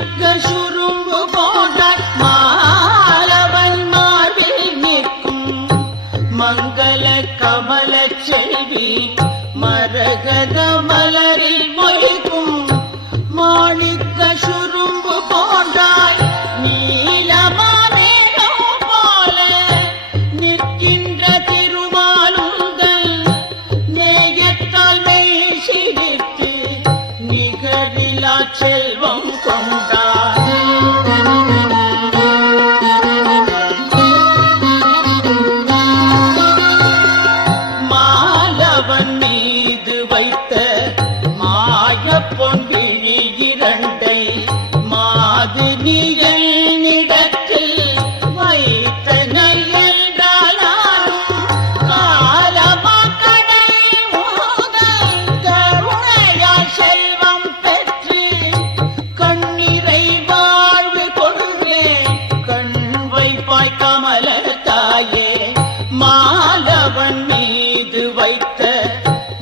மாணிக்க சுரும்பு போன்ற மாலவன் மார்பில் நிற்கும் மங்கள கமல செல்வி மரகத மலரில் மொழிக்கும் மாணிக்க சுரும்பு போன்றாய் நீலமாமேகம் போல நிற்கின்ற திருமாலுங்கள் நேயத்தால் மெய் சிரித்து நிகரிலா செல்வம் கொண்டார். மாலவன் மீது வைத்த மாய பொன்விழி இரண்டை மாது நிகழ்நிடத்தில் வைத்தனை என்றாலும் காலமா கடை முதல் கருணையால் செல்வம் பெற்று கண்ணிறை வாழ்வு கொள்வேன் கண் வைப்பாய் கமல தாயே. மாலவன் மீது வைத்த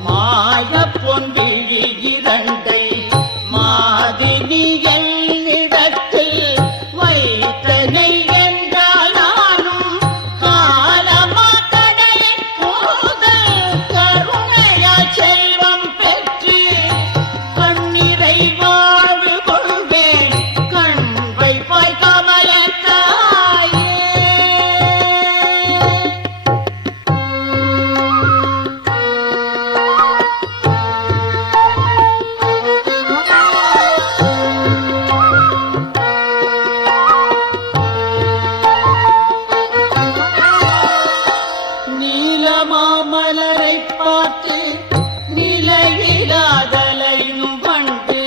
மாய பொன்விழி இரண்டை மாதினிகள் இடத்தில் வைத்தனை என்றால் நானும் காலமா கடை முதல் கருணையால் செல்வம் பெற்று கண்ணிறை வாழ்வு கொள்வேன் கண் வைப்பாய் கமல தாயே. நீலமாமலரை பார்த்து நிலையிலாதலையும் கண்டு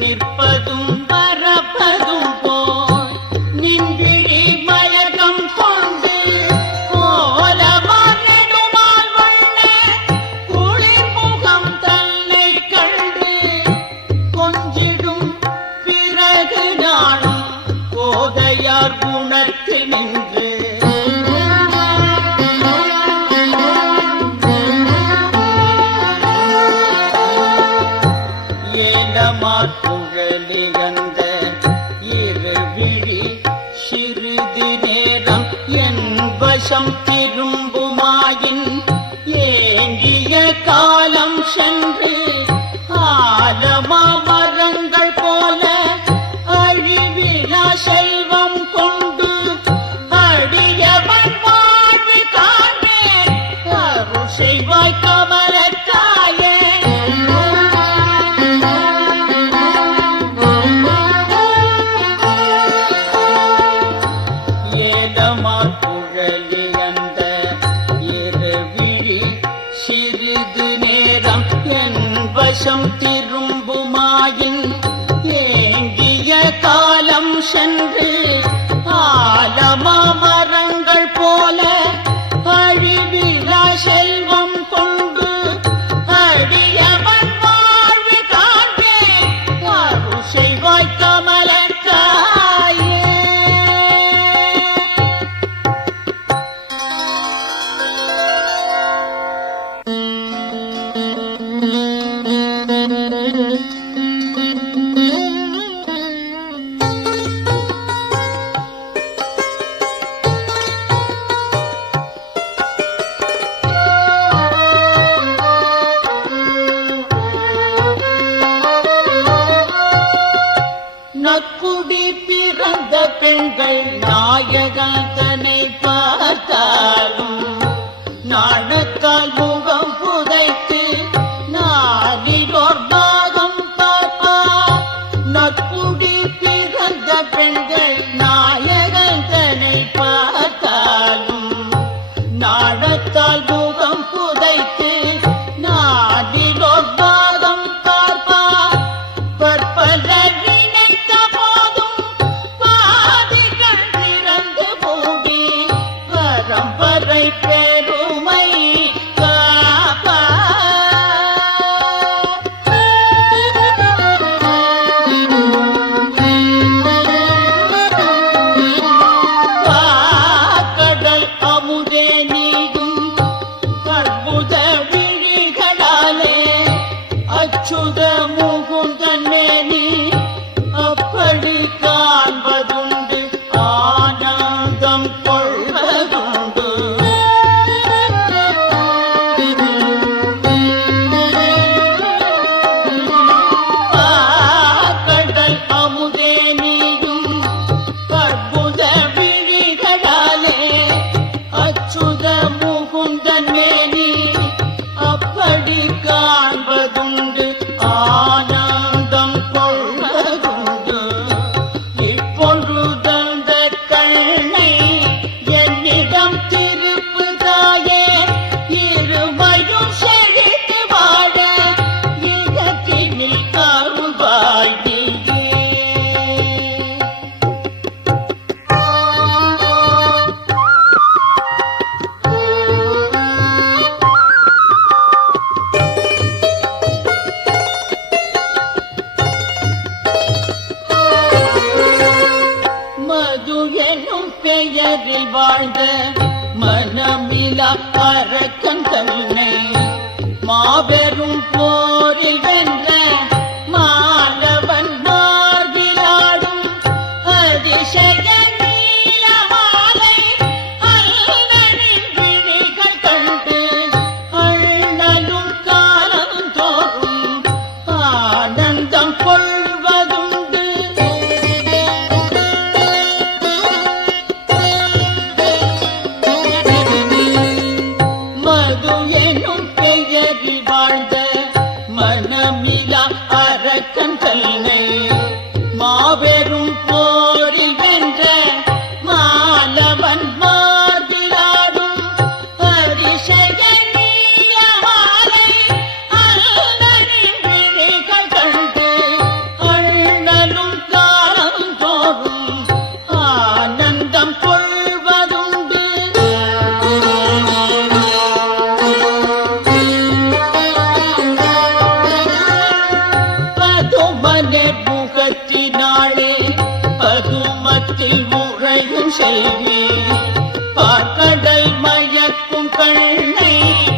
நிற்பதும் பரப்பதும் போய் நின்றிழி மயக்கம் கொண்டு கோலமார் நெடுமால் வண்ண குளிர் முகம் தன்னை கண்டு கொஞ்சிடும் பிறகு நானும் கோதையார் குணத்து நின்று ஏலமாக்குழலிகந்த இருவிழி சிறிது நேரம் என் வசம் திரும்புமாயின் ஏங்கிய காலம் சென்று ஆலமா மரங்கள் போல அழிவிலா செல்வம் கொண்டு அடியவன் வாழ்வு காண்பேன் அருள் செய்வாய் கமல தாயே. ஏலமாக்குழலி அந்த இருவிழி சிறிது நேரம் என் வசம் திரும்புமாயின் ஏங்கிய காலம் சென்று ஆலமா மரங்கள் போல அழிவிலா செல்வம் கொண்டு அடியவன் வாழ்வு காண்பேன் அருள் செய்வாய் கமல தாயே. நக்குடி பிறந்த பெண்கள் நாயகனை பார்த்தாலும் நாணத்தால் முகம் புதைத்து நாளிலோர் பாகம் பார்ப்பார். நக்குடி பிறந்த பெண்கள் நாயகனை பார்த்தாலும் நாணத்தால் முகம் புதைத்து நாளிலோர் பாகம் பார்ப்பார். பற்பல பரம்பரை பெருமை காப்பா. காண்பதுண்டு ஆனந்தம் கொள்வதுண்டு. கடல் அமுதே நீயும் அற்புத விழிகளாலே அச்சுத முகுந்தன் மேனி அப்படி காண்பதுண்டு ஆனந்தம் கொள்வதுண்டு. இப்பொழுதந்த கண்ணை என்னிடம் திருப்புதாயே இருமையும் செழித்து வாழ இகத்தினில் அருள்வாய் நீயே. மது எனும் பெயரில் வாழ்ந்த மனமிலா அரக்கன் தன்னை மாபெரும் போரில் வென்ற மாலவன் மார்பிலாடும் அதிசய நீலமாலை அண்ணனின் விழிகள் கண்டு அண்ணலும் காலம் தோறும் ஆனந்தம் கொள்வதுண்டு. மது எனும் பெயரில் வாழ்ந்த மனமிலா அரக்கன் தன்னை மாபெரும் போரில் வென்ற மாலவன் மார்பிலாடும் அதிசய நீலமாலை அண்ணனின் விழிகள் கண்டு அண்ணலும் காலம் தோறும் ஆனந்தம் கொள்வதுண்டு. பதுமனே முகத்தினாளே பதுமத்தில் உறையும் செல்வி பார்க்கடல் மயக்கும் கண்ணை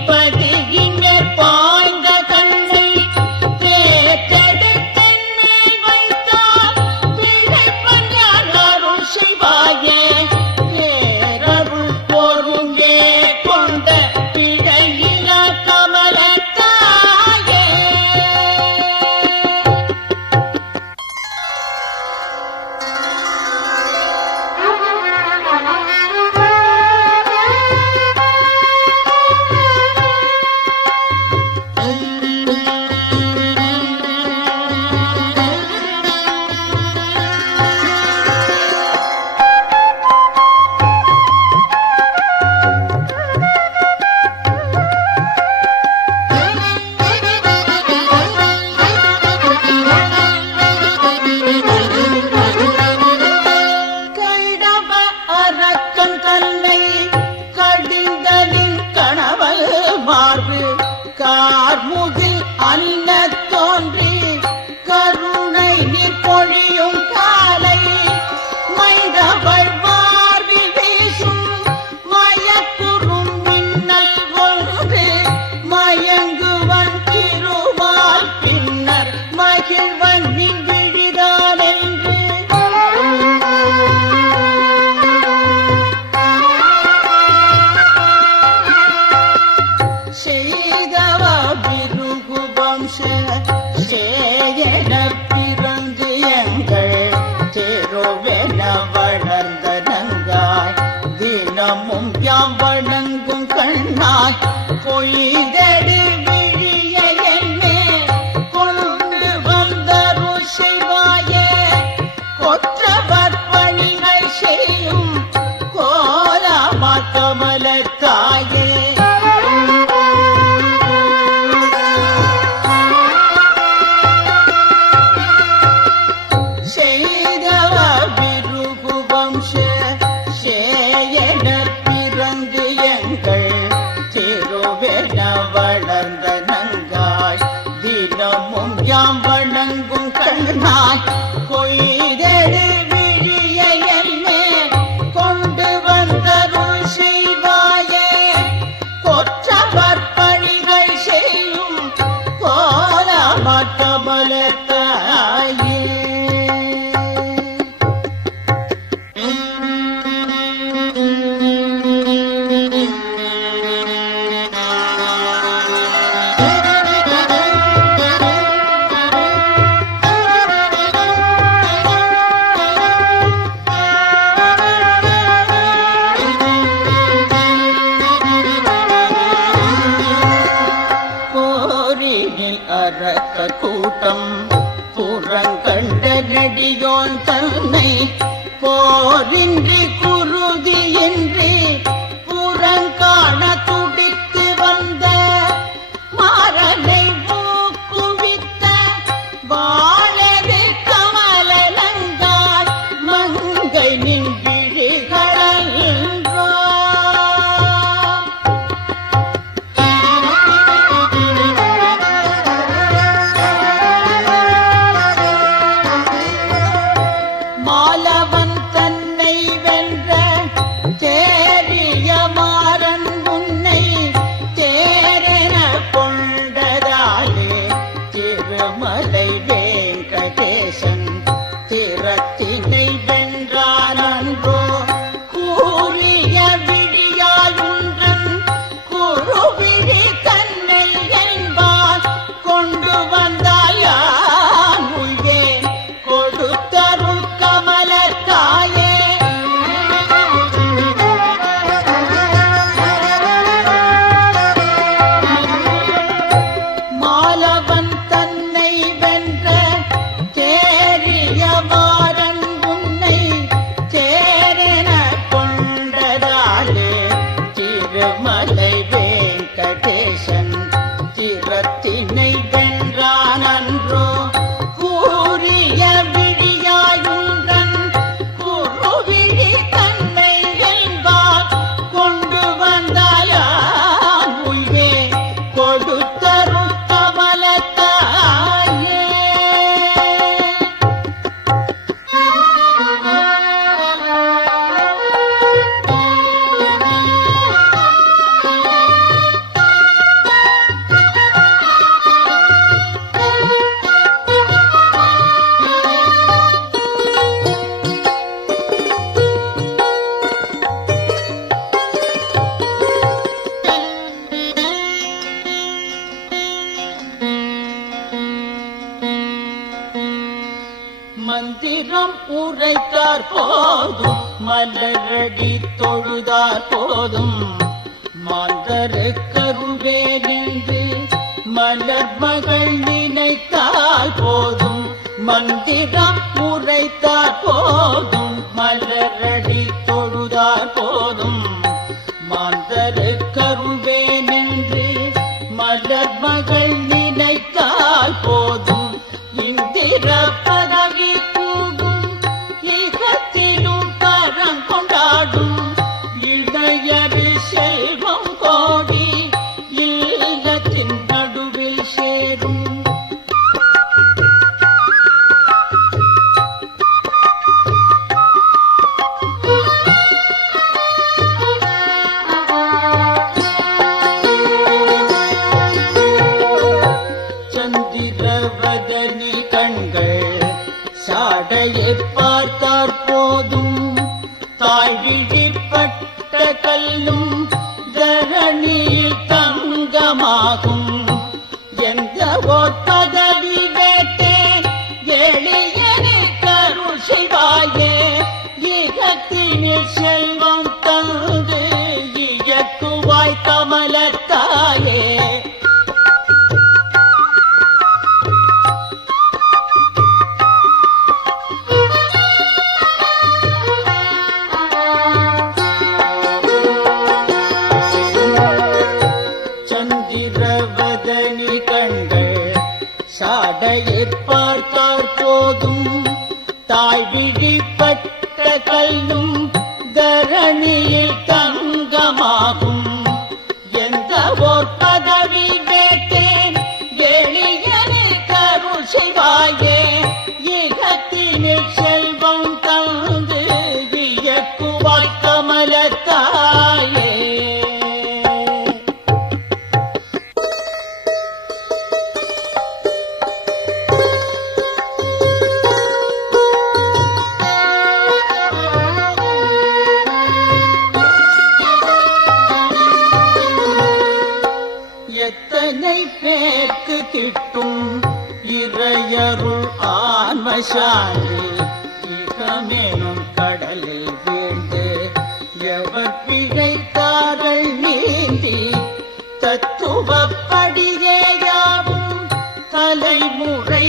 பதியின் மேற் பாய்ந்த கண்ணை தேர்ந்தெடுத்தென் மேல் வைத்தால் பிழைப்பன் யார் அருள் செய்வாயே. பேரருள் பொருளே கொண்ட பிழையிலா கமலத்தாயே. கூட்டம் புறங்கண்ட நெடியோன் தன்னை போரின்றி குருதியின்றி புறங்காண துடித்து வந்த மாறனை ஊக்குவித்த வாழது கமலங்காய் மங்கை நின்றிழிகளன்றோ. மாலவன் தன்னை வென்ற தேறிய மாறன் உன்னை தேரென கொண்டதாலே திருமலை வேங்கடேசன் திறத்தினை வென்றான் அன்றோ. கூறிய விழியாயுன்றன் குருவிழி தன்னை என்பார் கொண்டு வந்தாயான் உய்வேன் கொடுத்தருள் கமலத்தாயே. மாலவன் தன்னை வென்ற தேறிய மாறன் உன்னை தேரென கொண்டதாலே திருமலை வேங்கடேசன் திறத்தினை வென்றான் அன்றோ. கூறிய விழியாயுன்றன் குருவிழி தன்னை என்பார் கொண்டு வந்தாயான் உய்வே கொடுத்தருள் கமலத்தாயே. மந்திரம் உரைத்தார் போதும் மலரடி தொழுதார் போதும் மாந்தரு கருவே நின்று மலர் மகள் நினைத்தால் போதும். மந்திரம் உரைத்தார் போதும் மலரடி தொழுதார் போதும் மாந்தரு கருவே நின்று மலர் மகள் நினைத்தால் போதும். இந்திர பதவி கூடும் ஈகத்திலும் கரம் கொண்டாடும் இடையரு செல்வம் கோடி இல்லத்தின் நடுவில் சேரும். சந்திரவதனி கண்கள் சாடையை பார்த்தார் போதும் தாழ்விழிப்பட்ட கல்லும் தரணியில் தங்கமாகும். எந்த ஓர் பதவி வேட்டேன் எளியனே கருள் சிவாயே ஈகத்தினில் செல்வம் தந்து இயக்குவாய் கமலத்தாயே. சந்திரவதனி கண்கள் சாடையை பார்த்தார் போதும் தாழ்விழிப்பட்ட கல்லும் தரணியில் தங்கமாகும். எந்த ஓர் பதவி வேட்டேன் எளியனே கருள் செய்வாயே ஈகத்தினில் செல்வம் தந்து இயக்குவாய் கமலத்தாயே. எத்தனை பேர்க்கு கிட்டும் இறையருள் ஆன்மசாந்தி இகமேனும் கடலில் வீழ்ந்து எவர் பிழைத்தார்கள் நீந்தி தத்துவப்படியே யாவும் தலைமுறை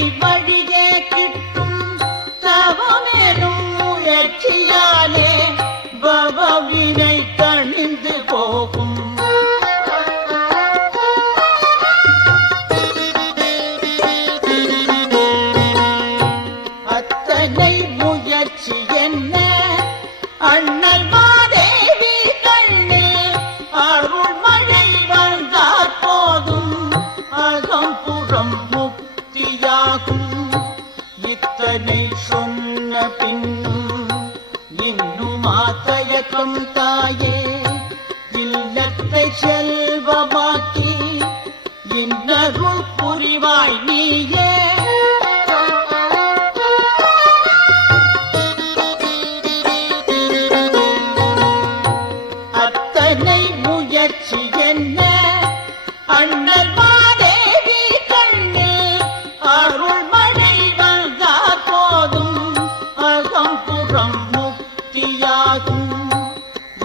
முயற்சி என்ன அண்ணல் மாதேவி கண்ணில் அருள் மழை வந்தாற் போதும் அகம்புறம் முக்தியாகும். இத்தனை சொன்ன பின்னும் இன்னும் ஆதயக்கம் தாயே, இல்லத்தை செல்வமாக்கி இன்னருள் புரிவாய் நீயே. அத்தனை முயற்சி என்ன அண்ணல் மாதேவி கண்ணில் அருள் மழை வந்தாற் போதும் அகம்புறம் முக்தியாகும்.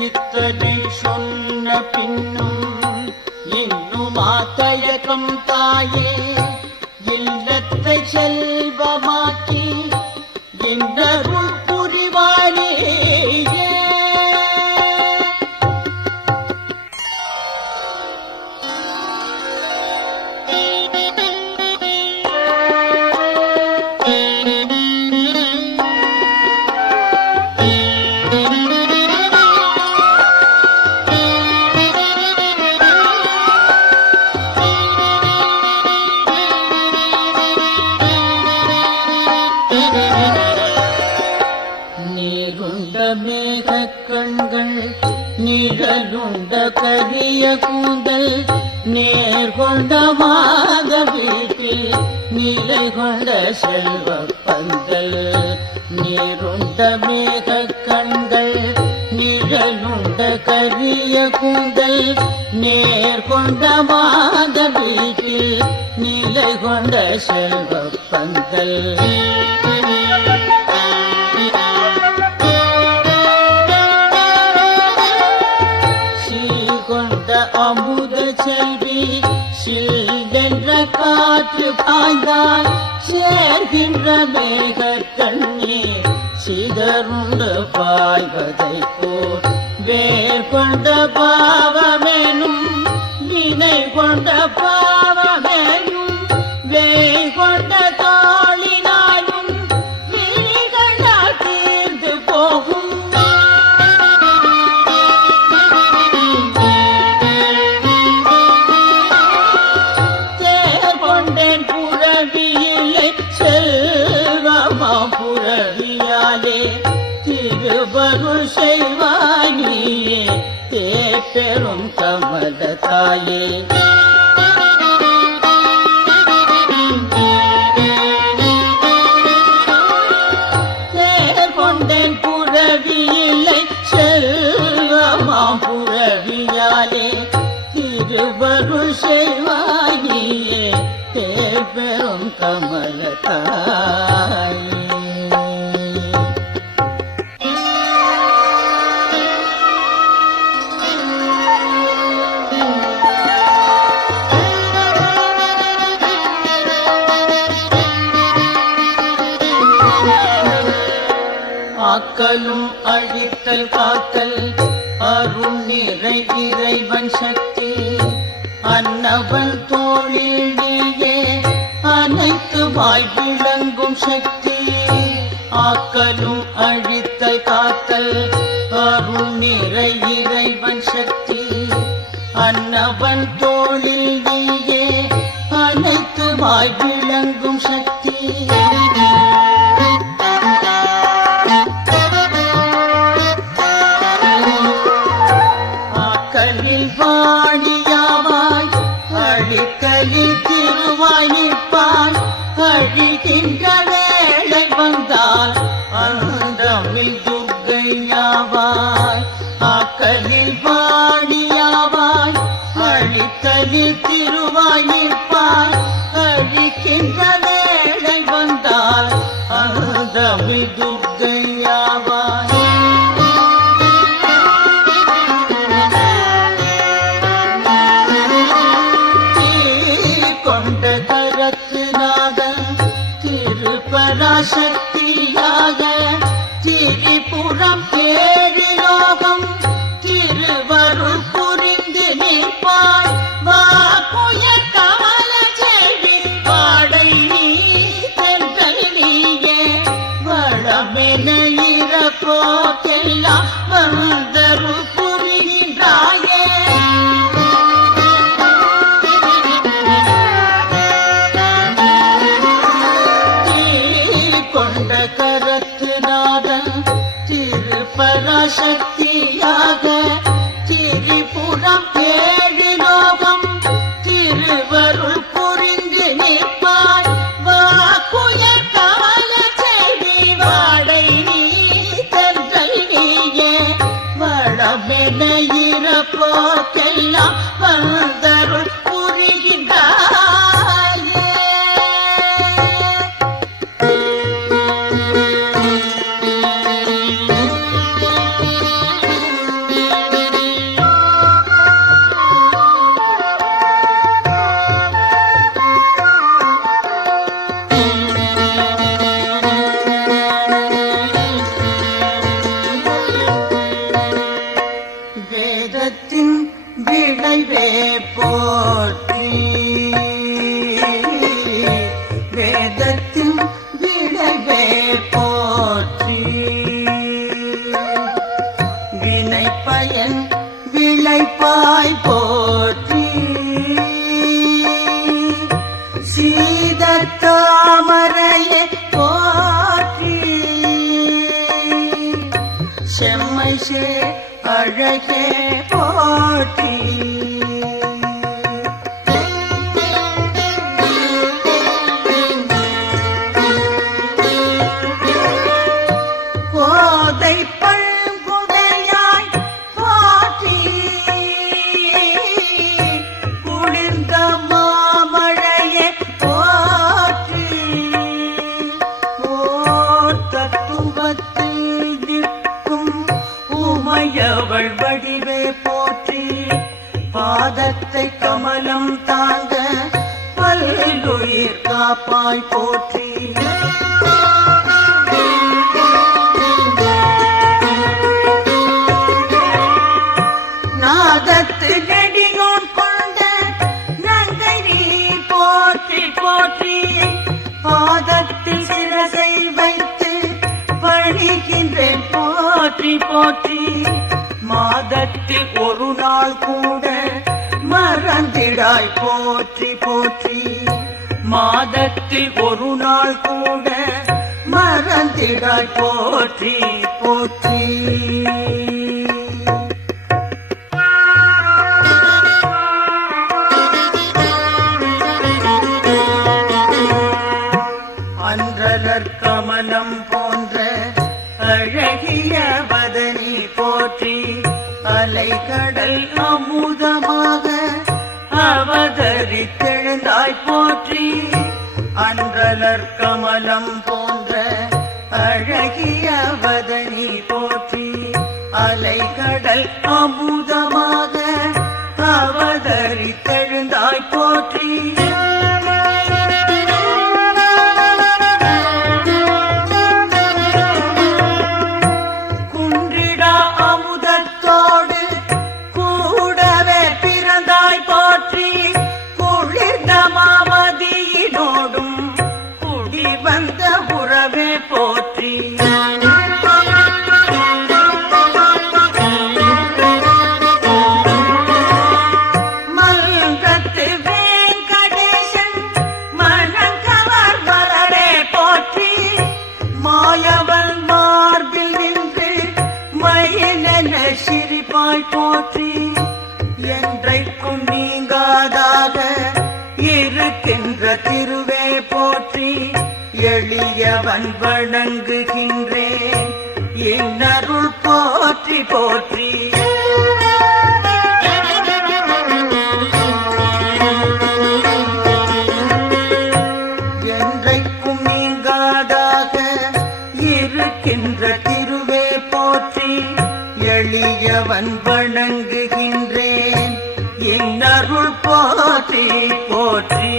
இத்தனை சொன்ன பின்னும் இன்னும் ஆதயக்கம் தாயே, இல்லத்தை செல்வமாக்கி இன்னருள் புரிவாயே. நீருண்ட மேகக் கண்கள் நிழலுண்ட கரிய கூந்தல் நேர்கொண்ட மாத வீட்டில் நிலை கொண்ட செல்வ பந்தல். நீருண்ட மேகக் கண்கள் நிழலுண்ட கரிய கூந்தல் நேர்கொண்ட மாத வீட்டில் நிலை கொண்ட செல்வ பந்தல். அமுத செல்வி சில்கின்ற காற்று பாய்ந்தால் சேர்கின்ற மேக கண்ணீர் சிதறுண்டு பாய்வதை போல் வேர் கொண்ட பாவமேனும் வினை கொண்ட பாவமேனும் வேர் கொண்ட தோழினாலும் விழிகளால் தீர்ந்து போகும். புரவியாலே திருவருள் செய்வாயே, தேப்பெரும் கமல தாயே. தேர்கொண்டேன் புரவியில்லை செல்வமா புரவியாலே திருவருள் செய்வாயே, தேப்பெரும் கமல தாயே. ஆக்கலும் அழித்தல் காத்தல் அருள் நிறை இறைவன் சக்தி, அன்னவன் தோளில் நீயே அனைத்துமாய் விளங்கும் சக்தி. ஆக்கலும் அழித்தல் காத்தல் அருள் நிறை இறைவன் சக்தி, அன்னவன் தோளில் நீயே அனைத்துமாய் விளங்கும் சக்தி. வாணியாவாய் அழிக்கலில் திருவாய் நிற்பாய், அழிகின்ற வேளை வந்தால் அந்தமில் துர்க்கையாவாய். ஆக்கலில் வாணியாவாய் அழிக்கலில் திருவாய் நிற்பாய், அழிக்கின்ற வேளை வந்தால் அந்தமில் துர்க்கையாவாய். பராசக்தியாக திரிபுரம் பேரிலோகம் திருவருள் புரிந்து நிற்பாய். வாக்குய கமல செல்வி வாடை நீ தென்றல் நீயே வளமே இறப்போக்கெல்லாம் வந்தரு புரிகின்றாயே. கொண்ட கரத்துநாதன் திருப்பராசக்தியாக திரிபுரம் ஏழிலோகம் திருவருள் புரிந்து நிற்பாய். வாக்குயர் கால செடி வாடை நீ தன்றல் நீயே. வளமென இறப்போக்கெல்லாம் வந்தருள் புரிகின்றாயே. வேதத்தின் விளைவே போற்றி, வேதத்தின் விளைவே போற்றி. வினை பயன் விளைப்பாய் போற்றி. சீதத்தாமரையே போற்றி. செம்மை சே அழகே போற்றி. கோதை பழங்குடையாய் போற்றி. குளிர்ந்த மாமழையே போற்றி. ஓர் தத்துவத்தில் நிற்கும் உமையவள் வடிவே போற்றி. பாதத்தை கமலம் தாங்க பல்லுயிர் காப்பாய் போற்றி. நாதத்து நெடியோன் கொண்ட நங்கை நீ போற்றி போற்றி. பாதத்தில் சிரசை வைத்து பணிகின்றேன் போற்றி போற்றி. மாதத்தில் ஒரு நாள் கூட மறந்திடாய் போற்றி போற்றி. மாதத்தில் ஒரு நாள் கூட மறந்திடாய் போற்றி போற்றி. அன்றலர் கமலம் போன்ற அழகிய வதனி போற்றி. அலைகடல் அமுதமாக அவதரித்தெழுந்தாய் போற்றி. அன்றலர் கமலம் போன்ற அழகிய வதனி போற்றி. அலைகடல் அமுதமாக அவதரித்தெழுந்தாய் போற்றி. சிரிப்பாய் போற்றி. என்றைக்கும் நீங்காதாக இருக்கின்ற திருவே போற்றி. எளியவன் வணங்குகின்றேன் இன்னருள் போற்றி போற்றி. என்றைக்கும் நீங்காதாக இருக்கின்ற திருவே போற்றி. எளியவன் வணங்குகின்றேன் இன்னருள் போற்றி போற்றி.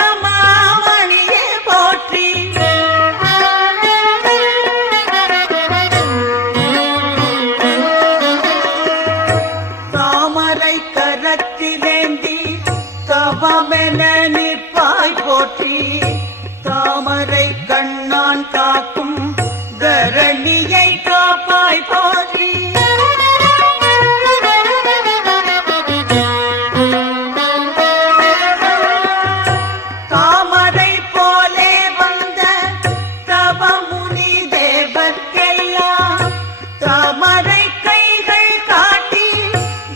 கனகமாமணியே போற்றி. தாமரை கரத்திலேந்தி தவமென நிற்பாய் போற்றி. தாமரை கண்ணான் காக்கும் தரணியை காப்பாய் போற்றி. தாமரை போலே வந்த தவமுனி தேவர்க்கெல்லாம் தாமரை கைகள் காட்டி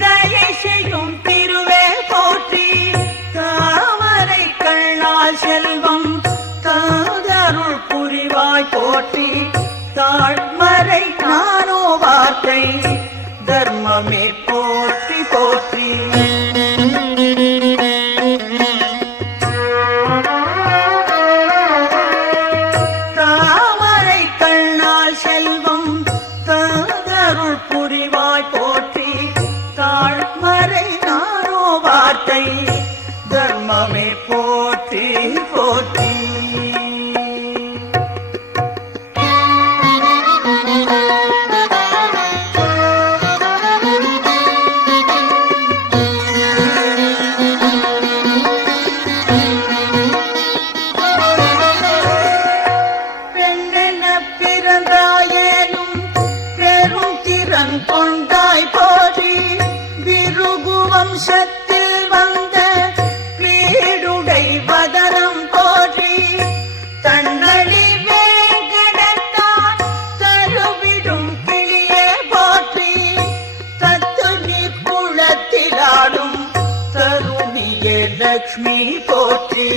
தயை செய்யும் திருவே போற்றி. தாமரை கண்ணால் செல்வம் தாதருள் புரிவாய் போற்றி. தாழ்மறை நானோ வார்த்தை தர்மமே போற்றி போற்றி. தாமரை கண்ணால் செல்வம் தாதருள் புரிவாய் போற்றி. தாழ்மறை நானோ வார்த்தை தர்மமே போற்றி போற்றி. கொண்டாய் போற்றி. விருகு வம்சத்தில் வந்த பீடுடை வதனம் போற்றி. தன்னழி வேங்கடத்தான் தருவிடும் கிளியே போற்றி. தத்துணி குளத்திலாடும் தருணியே லக்ஷ்மி போற்றி.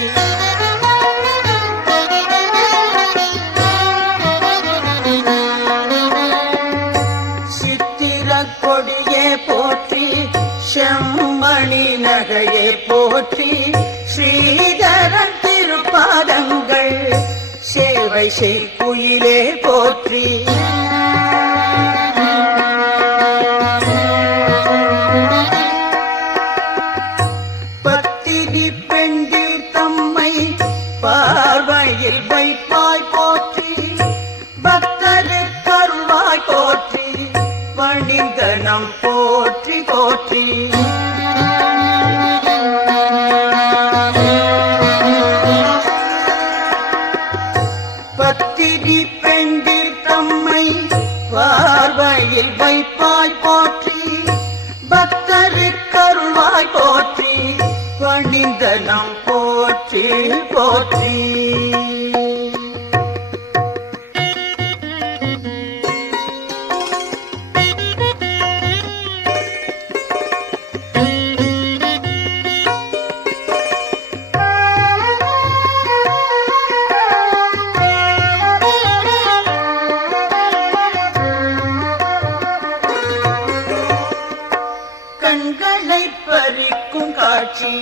கொடியே போற்றி. செம்மணி நகையே போற்றி. ஸ்ரீதரன் திருப்பாதங்கள் சேவை செய்குயிலே போற்றி. பத்தினி பெண்டிர் தம்மை பார்வையில் வைப்பாய் போற்றி. பக்தருக்கு அருள்வாய் போற்றி. பணிந்தனம் போற்றி போற்றி. பத்தினி பெண்டிர் தம்மை பார்வையில் வைப்பாய் போற்றி. பக்தருக்கு அருள்வாய் போற்றி. பணிந்தனம் போற்றி போற்றி. கண்களை பறிக்கும் காட்சி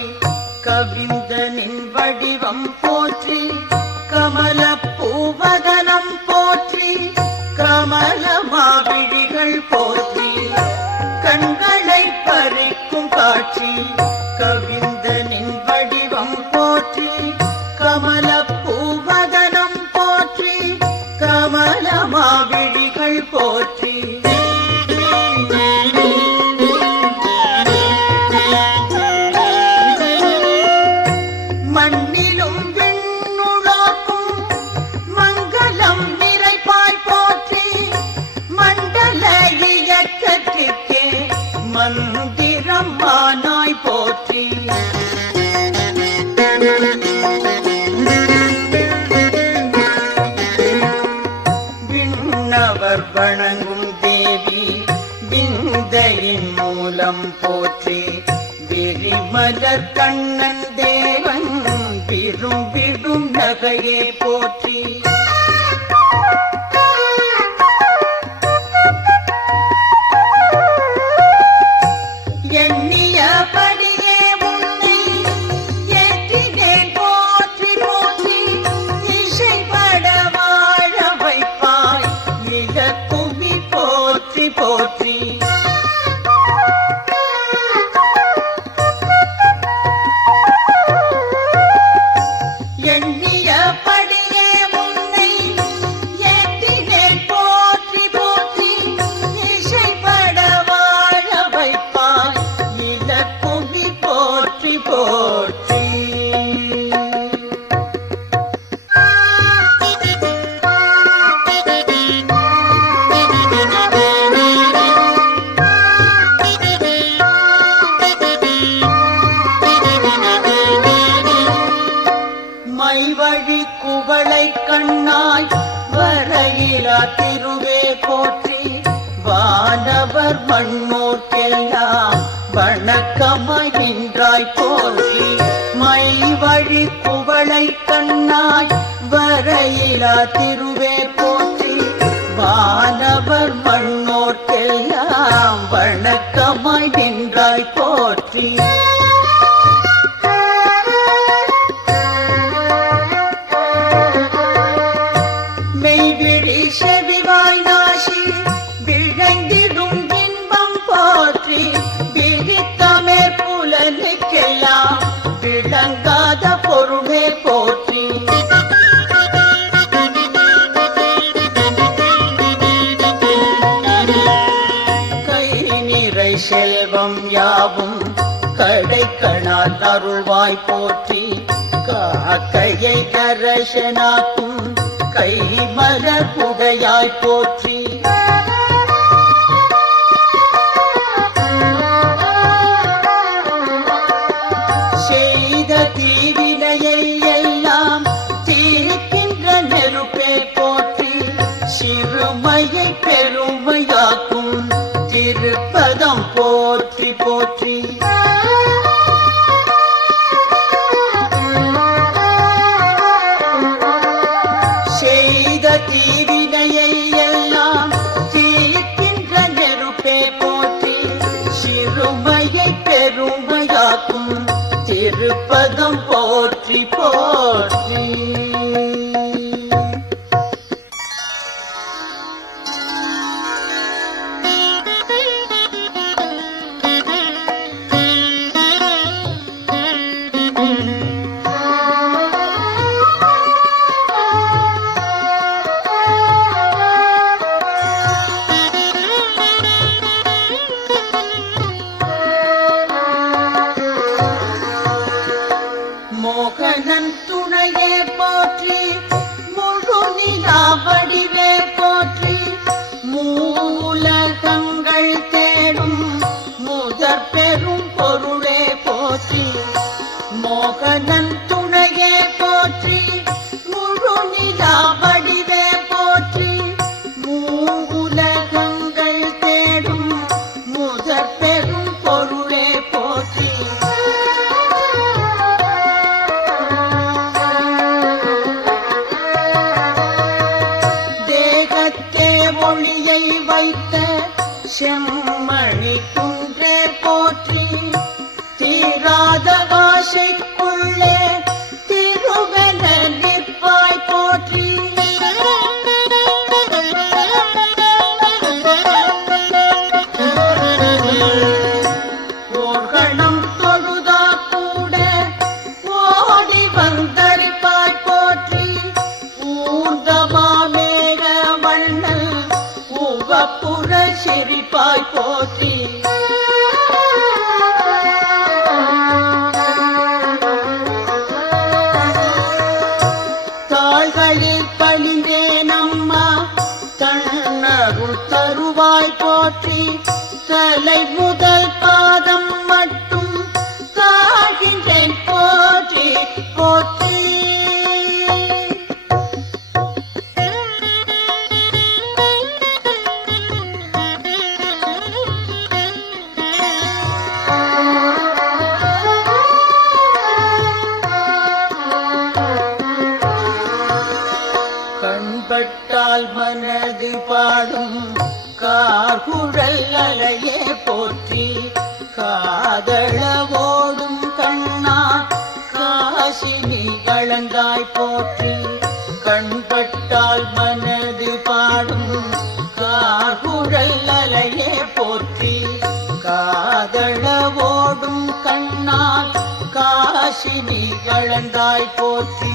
கவிந்தனின் வடிவம் போற்றி. கமல பூவதனம் போற்றி. கமல மாவிழிகள் போற்றி. கண்களை பறிக்கும் காட்சி கவிந்தனின் வடிவம் போற்றி. கமல பூவதனம் போற்றி. கமல மாவிழிகள் போற்றி. மண்ணிலும் விண்ணுளாக்கும் மங்களம் நிறைப்பாய் போற்றி. மண்டல இயக்கத்திற்கே மந்திரம் மானாய் போற்றி. விண்ணவர் வணங்கும் தேவி விந்தையின் மூலம் போற்றி. விரிமலர் கண்ணன் தேவன் விரும்பிடும் நகையே போற்றி. எண்ணியபடியே உன்னை ஏற்றினேன் போற்றி போற்றி. இசைப்பட வாழ வைப்பாய் இலக்குமி போற்றி போற்றி. எண்ணியபடியே உன்னை ஏற்றினேன் போற்றி போற்றி இசைப்பட வாழ வைப்பாய் இலக்குமி போற்றி போற்றி. மைவழி குவளை கண்ணாய் வரையிலா திருவே போற்றி வானவர் மண்ணோர்க்கெல்லாம் வணக்கமாய் நின்றாய் போற்றி. மைவழி குவளை கண்ணாய் வரையிலா திருவே போற்றி வானவர் மண்ணோர்க்கெல்லாம் வணக்கமாய் நின்றாய் போற்றி. செவிவாய் நாசி விழைந்திடும் இன்பம் போற்றி விழித்தமே புலனுக்கெல்லாம் விளங்காத பொருளே போற்றி. கை நிறை செல்வம் யாவும் கடைக்கணால் அருள்வாய் போற்றி காக்கையை கரசனாக்கும் கை மலர் புகையாய் போற்றி. செய்த தீவினையை எல்லாம் தீர்க்கின்ற நெருப்பே போற்றி சிறுமையை பெருமையாக்கும் திருப்பதம் போற்றி போற்றி. தீவினையை எல்லாம் தீர்க்கின்ற நெருப்பே போற்றி சிறுமையை பெருமையாக்கும் திருப்பதம் போற்றி போற்றி. மோகனன் துணையே போற்றி முழு நிலா வடிவே போற்றி மூலகங்கள் தேடும் முதற் பெரும் பொருளே போற்றி. மோகனன் துணையே போற்றி முழு நிலா வடிவே போற்றி மூலகங்கள் தேடும் முதற் பெரும் பொருளே போற்றி. ஒளியை வைத்த செம்மணி குன்றே போற்றி தீராத ஆசைக்குள்ளே திருவென நிற்பாய் போற்றி. ஓர்கணம் தொழுதா கூட ஓடி வந்தரிப்பாய் போற்றி ஊர்தமாமேக வண்ணல் உவப்புற சிரிப்பாய் போற்றி. தாள்களில் பணிந்தே நம்மா தன்னருள் தருவாய் போற்றி தலை முதல் பாதம் மட்டும் தாழ்கின்றேன் போற்றி போற்றி. கண்பட்டால் மனது பாடும் கார்குழல் அலையே போற்றி காதளவோடும் கண்ணா காசினி கலந்தாய் போற்றி. கண்பட்டால் மனது பாடும் கார்குழல் அலையே போற்றி காதளவோடும் கண்ணா காசினி கலந்தாய் போற்றி.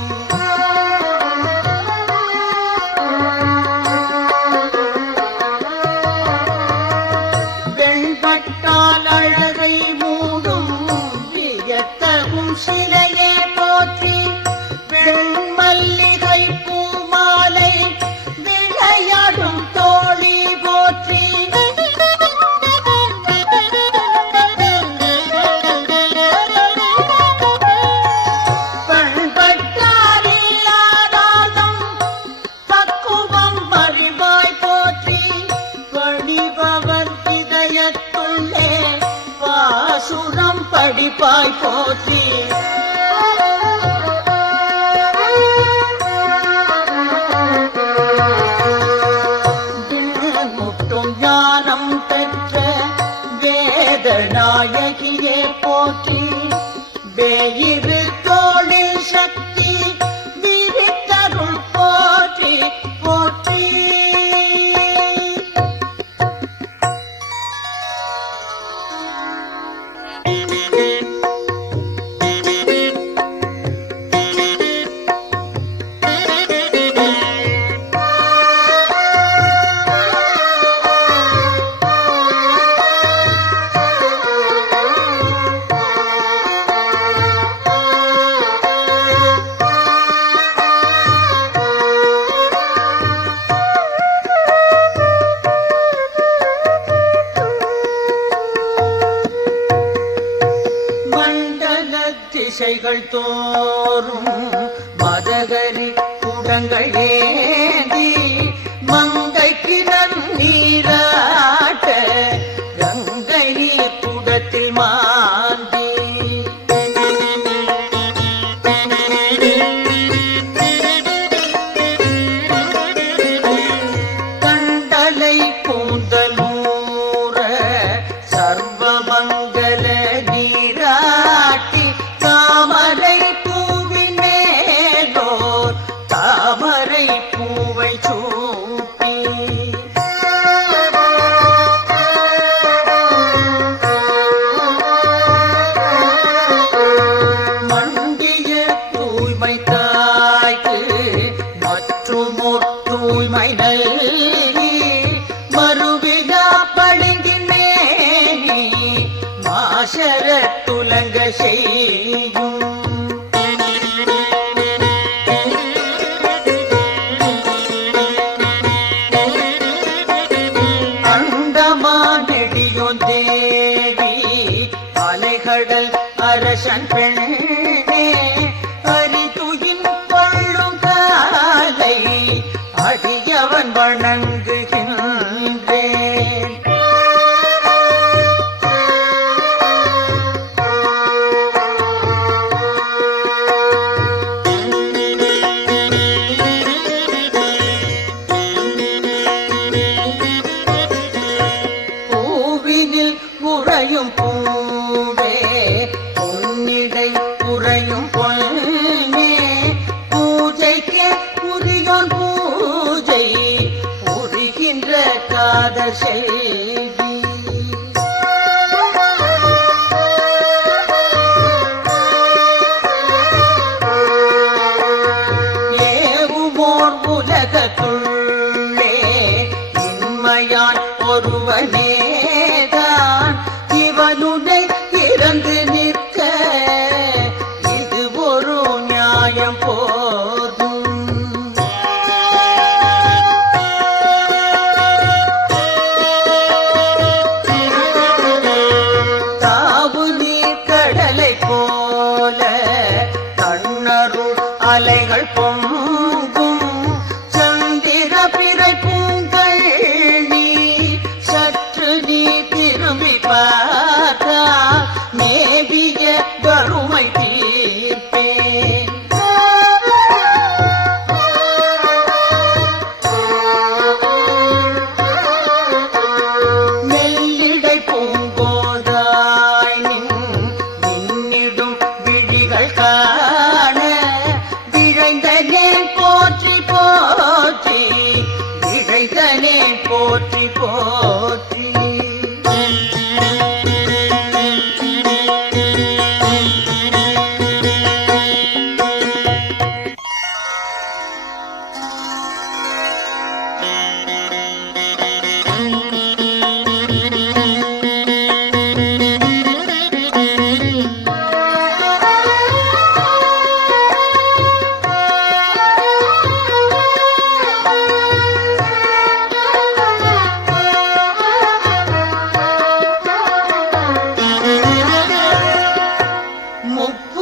வீதிகள் தோறும் மதகரி குடங்கள் ஏந்தி மங்கைக்கு நன்னீராட்ட கங்கை நீர் குடத்தில் மாந்தி தண்டலை கூந்தலூர சர்வமங்கல நீராட்டி தாமரை பூவினேலோர் தாமரை பூவை சூப்பி மண்டிய தூய்மை தாய்க்கு மற்றுமோர் தூய்மை நல்கி மறுவிழா படுங்கினேனி மாசர துலங்க செய்யும் அண்டமானடியோன் தேவி அலைகடல் அரசன் பெண்ணே அரிதுயின் கொள்ளும் காலை அடியவன் வணங்குகின்றேன் பூவினில் உறையும் பூவே பொன்னிடை உறையும் பொன்னே பூஜைக்கு புரியோன் பூஜை புரிகின்ற காதல் செல்வி ஏவுமோர் உலகத்துள்ளே இன்மையான் ஒருவனேதான் இவனுடை இறந்து நிற்க இது ஒரு நியாயம் போதும் தாவு நீர் கடலை போல தன்னருள் அலைகள் பொங்கும் சந்திர பிறை பூங்கள் நீ சற்று நீ திரும்பி பார்த்தா மேவிய வறுமை தீர்ப்பேன் மெல்லிடை பூங்கோதாய் நின்னிடும் விழிகள் காண விழைந்தனே போற்றி போற்றி விழைந்தனே போற்றி போற்றி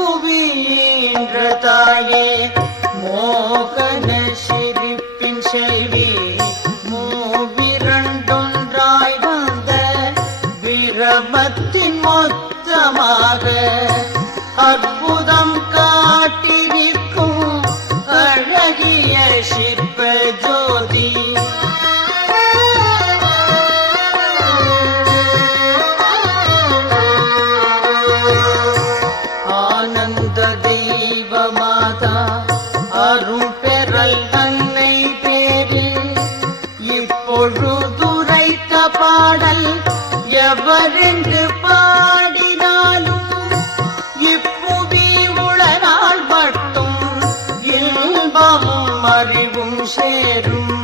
முப்புவீன்ற தாயே மோகன சிரிப்பின் செல்வி மூவிரண்டொன்றாய் வந்த விரமத்தின் மொத்தமாக அற்புதம் காட்டிருக்கும் அழகிய சிற்ப ஜோதி ஆனந்த தெய்வ மாதா அரும் பெறல் அன்னை பேரு இப்பொழுதுரைத்த பாடல் எவரென்று பாடினாலும் இப்புவி உளனால் மட்டும் இன்பமும் அறிவும் சேரும்